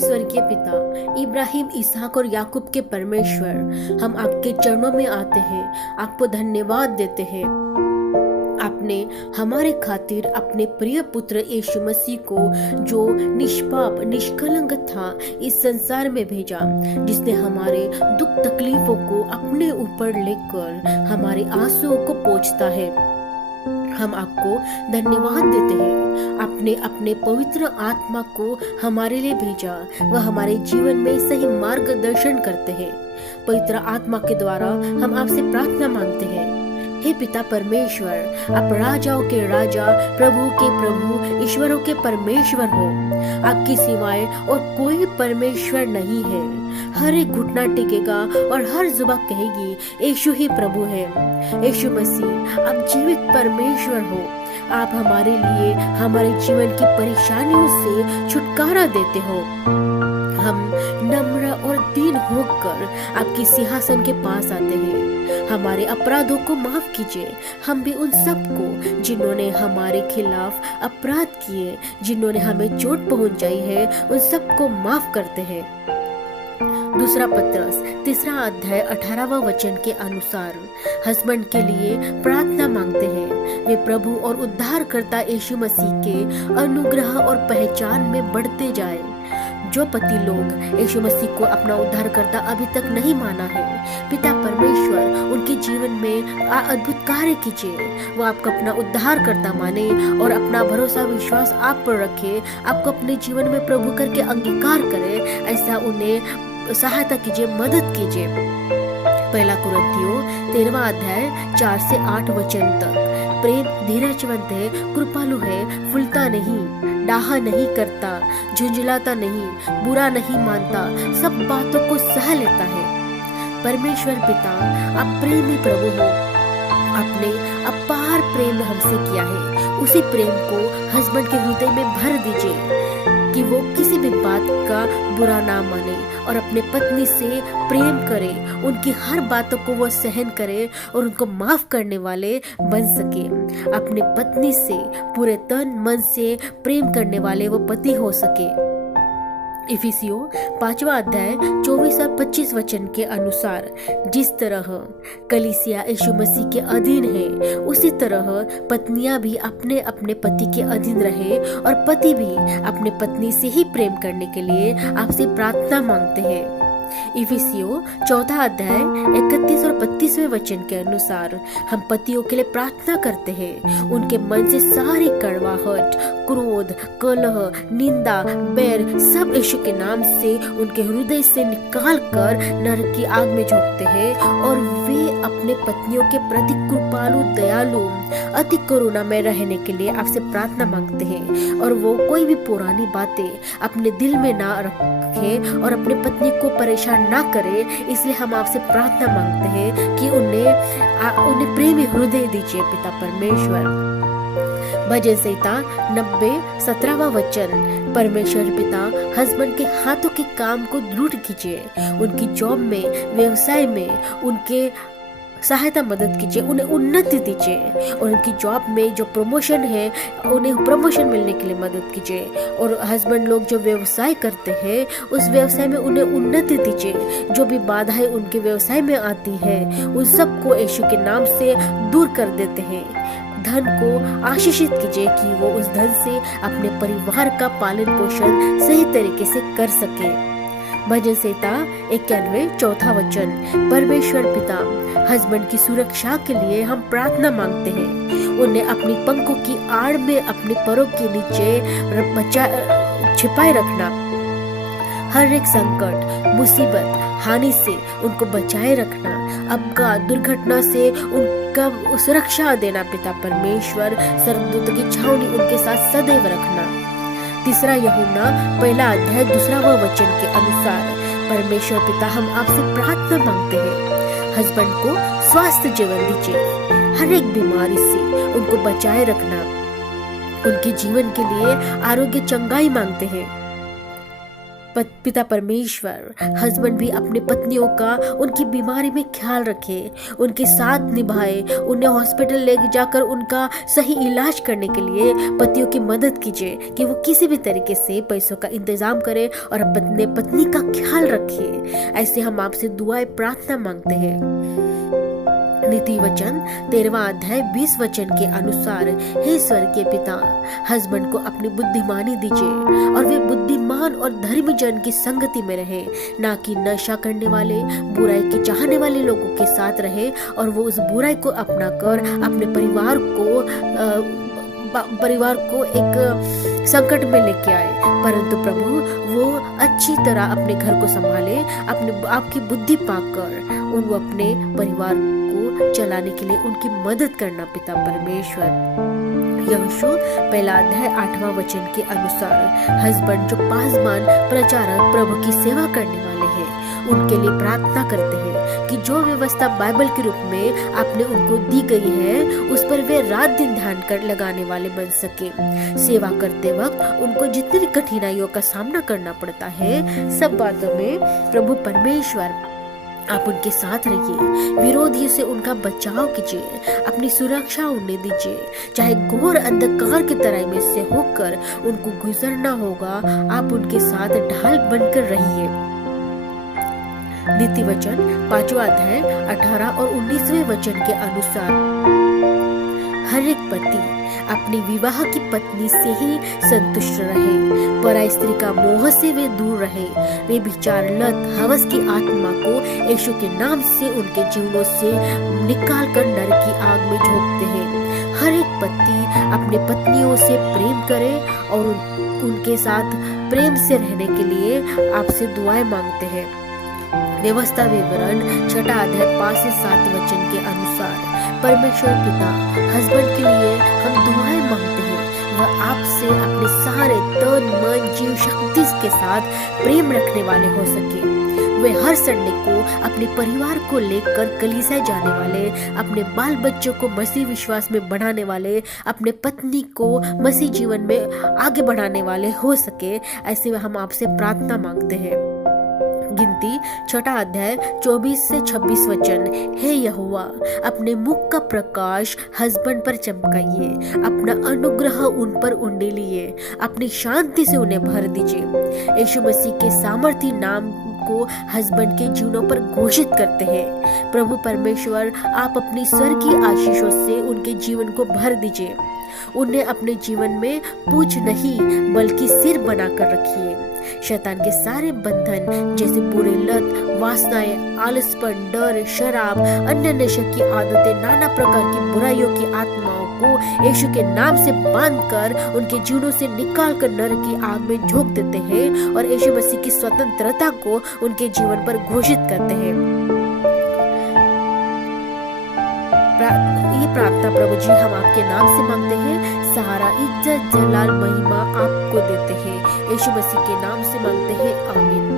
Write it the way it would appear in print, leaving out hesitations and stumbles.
स्वर्गीय पिता, इब्राहिम, इसहाक और याकूब के परमेश्वर, हम आपके चरणों में आते हैं, आपको धन्यवाद देते हैं। आपने हमारे खातिर अपने प्रिय पुत्र यीशु मसीह को, जो निष्पाप निष्कलंक था, इस संसार में भेजा, जिसने हमारे दुख तकलीफों को अपने ऊपर लेकर हमारे आंसुओं को पोंछता है। हम आपको धन्यवाद देते हैं। आपने अपने पवित्र आत्मा को हमारे लिए भेजा, वह हमारे जीवन में सही मार्गदर्शन करते हैं। पवित्र आत्मा के द्वारा हम आपसे प्रार्थना मांगते हैं। हे पिता परमेश्वर, आप राजाओं के राजा, प्रभु के प्रभु, ईश्वरों के परमेश्वर हो। आपकी सिवाय और कोई परमेश्वर नहीं है। हर एक घुटना टेकेगा और हर जुबान कहेगी यीशु ही प्रभु है। यीशु मसीह, आप जीवित परमेश्वर हो। आप हमारे लिए हमारे जीवन की परेशानियों से छुटकारा देते हो। हम नम्र और दीन होकर आपके सिंहासन के पास आते हैं। हमारे अपराधों को माफ कीजिए। हम भी उन सबको जिन्होंने हमारे खिलाफ अपराध किए, जिन्होंने हमें चोट पहुंचाई है, उन सबको माफ करते हैं। दूसरा पत्रस 3 अध्याय 18वां वचन के अनुसार हस्बैंड के लिए प्रार्थना मांगते हैं। वे प्रभु और उद्धारकर्ता यीशु मसीह के अनुग्रह और पहचान में बढ़ते जाए। जो पति लोग यीशु मसीह को अपना उद्धारकर्ता अभी तक नहीं माना है, पिता परमेश्वर उनके जीवन में अद्भुत कार्य कीजिए। वो आपको अपना उद्धारकर्ता माने और अपना भरोसा विश्वास आप पर रखे, आपको अपने जीवन में प्रभु करके अंगीकार करे। ऐसा उन्हें सहायता कीजिए, मदद कीजिए। पहला कुरिन्थियों 13वां अध्याय 4 से 8 वचन तक। प्रेम धीरजवंत है, कृपालु है, फूलता नहीं, डाहा नहीं करता, झुंझलाता नहीं, बुरा नहीं मानता, सब बातों को सह लेता है। परमेश्वर पिता, आप प्रेमी प्रभु हो। आपने अपार प्रेम हमसे किया है। उसी प्रेम को हस्बैंड के हृदय में भर दीजिए कि वो किसी भी बात का बुरा ना माने और अपने पत्नी से प्रेम करे, उनकी हर बातों को वो सहन करे और उनको माफ करने वाले बन सके। अपने पत्नी से पूरे तन मन से प्रेम करने वाले वो पति हो सके। इफिसियों 5वां अध्याय 24 और 25 वचन के अनुसार जिस तरह कलीसिया यीशु मसीह के अधीन है, उसी तरह पत्नियां भी अपने अपने पति के अधीन रहे और पति भी अपने पत्नी से ही प्रेम करने के लिए आपसे प्रार्थना मांगते हैं। इफिसियों 4 अध्याय 31 और 32वें वचन के अनुसार हम पतियों के लिए प्रार्थना करते हैं। उनके मन से सारी कड़वाहट, क्रोध, कलह, निंदा, बैर सब यीशु के नाम से उनके हृदय से निकाल कर नरक की आग में झोंकते हैं और वे अपने पत्नियों के प्रति कृपालु, दयालु, अति करुणा में रहने के लिए आपसे प्रार्थना मांगते हैं और वो कोई भी पुरानी बातें अपने दिल में ना रखे और अपने पत्नी को परेशान ना करे। इसलिए हम आपसे प्रार्थना मांगते हैं कि उन्हें प्रेमी हृदय दीजिए पिता परमेश्वर। भजन संहिता 90 17वां वचन। परमेश्वर पिता, हस्बैंड के हाथों के काम को दृढ़ कीजिए। उनकी जॉब में, व्यवसाय में उनके सहायता मदद कीजिए, उन्हें उन्नति दीजिए और उनकी जॉब में जो प्रमोशन है, उन्हें प्रमोशन मिलने के लिए मदद कीजिए। और हस्बैंड लोग जो व्यवसाय करते हैं, उस व्यवसाय में उन्हें उन्नति दीजिए। जो भी बाधाएं उनके व्यवसाय में आती है, उन सबको यीशु के नाम से दूर कर देते हैं। धन को आशीषित कीजिए कि वो उस धन से अपने परिवार का पालन पोषण सही तरीके से कर सके। भजन संहिता 91 4 वचन। परमेश्वर पिता, हस्बैंड की सुरक्षा के लिए हम प्रार्थना मांगते हैं। उन्हें अपनी पंखों की आड़ में अपने पैरों के नीचे छिपाए रखना। हर एक संकट, मुसीबत, हानि से उनको बचाए रखना। अपघात, दुर्घटना से उनका सुरक्षा देना पिता परमेश्वर। स्वर्गदूतों की छावनी उनके साथ सदैव रखना। 3 यूहन्ना 1 अध्याय 2 वचन के अनुसार परमेश्वर पिता, हम आपसे प्रार्थना मांगते हैं। हस्बैंड को स्वास्थ्य जीवन दीजिए। हर एक बीमारी से उनको बचाए रखना। उनके जीवन के लिए आरोग्य चंगाई मांगते हैं। पिता परमेश्वर हस्बैंड भी अपने पत्नियों का उनकी बीमारी में ख्याल रखे, उनके साथ निभाए, उन्हें हॉस्पिटल ले जाकर उनका सही इलाज करने के लिए पतियों की मदद कीजिए कि वो किसी भी तरीके से पैसों का इंतजाम करे और अपने पत्नी का ख्याल रखे। ऐसे हम आपसे दुआएं प्रार्थना मांगते हैं। नीति वचन 13वां अध्याय 20 वचन के अनुसार, हे स्वर्गीय पिता, हस्बैंड को अपनी बुद्धिमानी दीजिए और वे बुद्धिमान और धर्मी जन की संगति में रहे, ना कि नशा करने वाले, बुराई के चाहने वाले लोगों के साथ रहे और वो उस बुराई को अपनाकर अपने परिवार को एक संकट में लेके आए। परंतु प्रभु वो अच्छी तरह अपने घर को संभाले, अपने आपकी बुद्धि पाकर उनको अपने परिवार को चलाने के लिए उनकी मदद करना पिता परमेश्वर। यहोशू 1 अध्याय 8वां वचन के अनुसार, हस्बैंड जो पासबान प्रचारक प्रभु की सेवा करने वाले हैं, उनके लिए प्रार्थना करते हैं कि जो व्यवस्था बाइबल के रूप में आपने उनको दी गई है उस पर वे रात दिन ध्यान कर लगाने वाले बन सके। सेवा करते वक्त उनको जितनी कठिनाइयों का सामना करना पड़ता है, सब बातों में प्रभु परमेश्वर आप उनके साथ रहिए, विरोधियों से उनका बचाव कीजिए, अपनी सुरक्षा उन्हें दीजिए। चाहे घोर अंधकार की तरह में से होकर उनको गुजरना होगा, आप उनके साथ ढाल बनकर रहिए। नीति वचन 5वां अध्याय 18 और 19वें वचन के अनुसार, हर एक पति अपनी विवाह की पत्नी से ही संतुष्ट रहे, पराई स्त्री का मोह से वे दूर रहे। वे विचार लत हवस की आत्मा को यीशु के नाम से उनके जीवनों से निकाल कर नरक की आग में झोंकते हैं। हर एक पति अपने पत्नियों से प्रेम करे और उनके साथ प्रेम से रहने के लिए आपसे दुआएं मांगते हैं। व्यवस्था विवरण 6 अध्याय 5 से 7 वचन के अनुसार, परमेश्वर पिता हस्बैंड के लिए हम दुआएं मांगते हैं, वह आपसे अपने सारे तन मन जीव शक्ति के साथ प्रेम रखने वाले हो सके। वे हर संडे को अपने परिवार को लेकर कलीसिया जाने वाले, अपने बाल बच्चों को मसीह विश्वास में बढ़ाने वाले, अपने पत्नी को मसीह जीवन में आगे बढ़ाने वाले हो सके। ऐसे हम आपसे प्रार्थना मांगते हैं। गिनती 6 अध्याय 24 से 26 वचन, हे यहोवा, अपने मुख का प्रकाश हस्बैंड पर चमकाइए, अपना अनुग्रह उन पर उंडेलिए, अपनी शांति से उन्हें भर दीजिए। यीशु मसीह के सामर्थी नाम को हस्बैंड के जीवनों पर घोषित करते हैं। प्रभु परमेश्वर, आप अपनी स्वर्गीय आशीषों से उनके जीवन को भर दीजिए। उन्हें अपने जीवन में पूंछ नहीं बल्कि सिर बनाकर रखिए। शैतान के सारे बंधन जैसे बुरे लत, वासनाएं, आलसपन, डर, शराब, अन्य नशे की आदतें, नाना प्रकार की बुराइयों की आत्माओं को यीशु के नाम से बांधकर उनके जीवनों से निकाल कर नरक की आग में झोंक देते हैं और यीशु मसीह की स्वतंत्रता को उनके जीवन पर घोषित करते हैं। ये प्रार्थना प्रभु जी हम आपके नाम से मांगते हैं। सहारा, इज्जत, जलाल, महिमा आपको देते हैं। यीशु मसीह के नाम से मांगते हैं, आमीन।